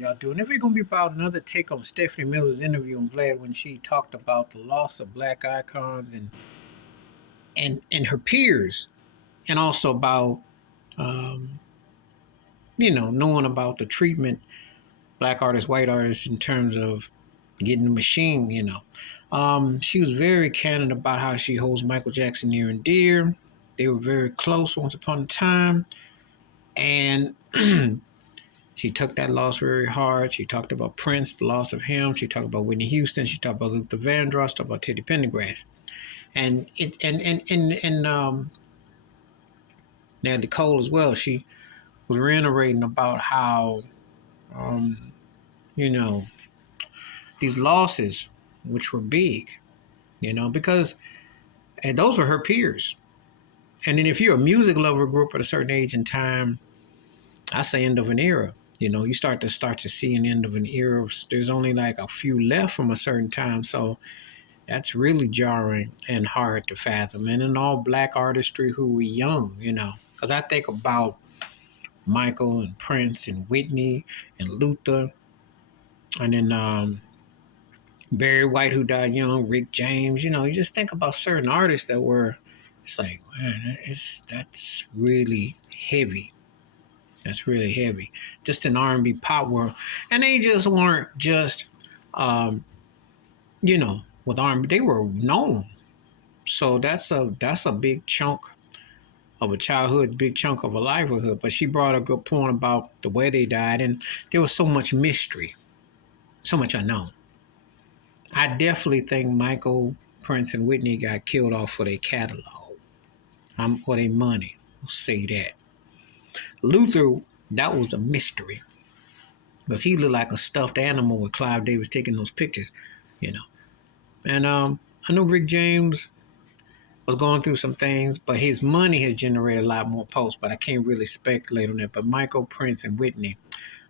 y'all doing? This video gonna be about another take on Stephanie Miller's interview on Vlad when she talked about the loss of black icons and her peers, and also about um, knowing about the treatment black artists, white artists in terms of getting the machine. She was very candid about how she holds Michael Jackson near and dear. They were very close once upon a time, and she took that loss very hard. She talked about Prince, the loss of him. She talked about Whitney Houston. She talked about Luther Vandross. Talked about Teddy Pendergrass, and Natalie Cole as well. She was reiterating about how um, you know these losses, which were big, because and those were her peers. And then if you're a music lover, grew up at a certain age and time, I say end of an era. You start to see an end of an era. There's only like a few left from a certain time. So that's really jarring and hard to fathom. And in all black artistry who were young, because I think about Michael and Prince and Whitney and Luther, and then Barry White, who died young, Rick James. You just think about certain artists that were, it's like, man, that's really heavy. That's really heavy. Just in R&B pop world. And they just weren't just, with R&B, they were known. So that's a big chunk of a childhood, big chunk of a livelihood. But she brought a good point about the way they died. And there was so much mystery, so much unknown. I definitely think Michael, Prince, and Whitney got killed off for their catalog. Or their money. I'll say that. Luther, that was a mystery. Because he looked like a stuffed animal with Clive Davis taking those pictures, And I know Rick James was going through some things, but his money has generated a lot more posts, but I can't really speculate on that. But Michael, Prince, and Whitney,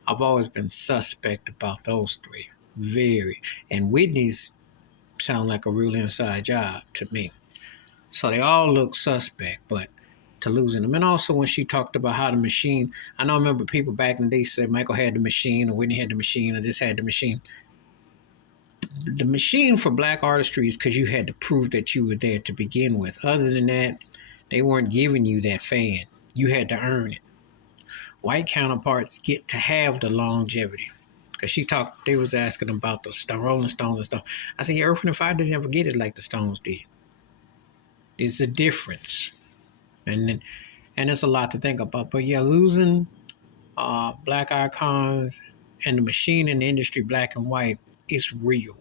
I've always been suspect about those three. Very. And Whitney's sound like a real inside job to me. So they all look suspect, but to losing them. And also when she talked about how the machine, I remember people back in the day said Michael had the machine or Whitney had the machine or this had the machine. The machine for black artistry is because you had to prove that you were there to begin with. Other than that, they weren't giving you that fan. You had to earn it. White counterparts get to have the longevity. Because they was asking about the Rolling Stones and stuff. I said, yeah, Earth and Fire didn't ever get it like the Stones did. There's a difference. And there's a lot to think about. But yeah, losing black icons and the machine in the industry, black and white, is real.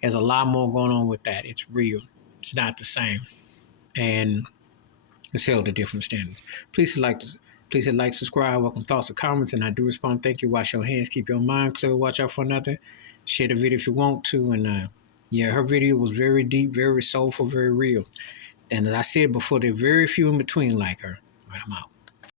There's a lot more going on with that. It's real. It's not the same. And it's held to different standards. Please hit like, subscribe, welcome thoughts or comments, and I do respond. Thank you. Wash your hands, keep your mind clear, watch out for another. Share the video if you want to. And her video was very deep, very soulful, very real. And as I said before, there are very few in between like her. All right, I'm out.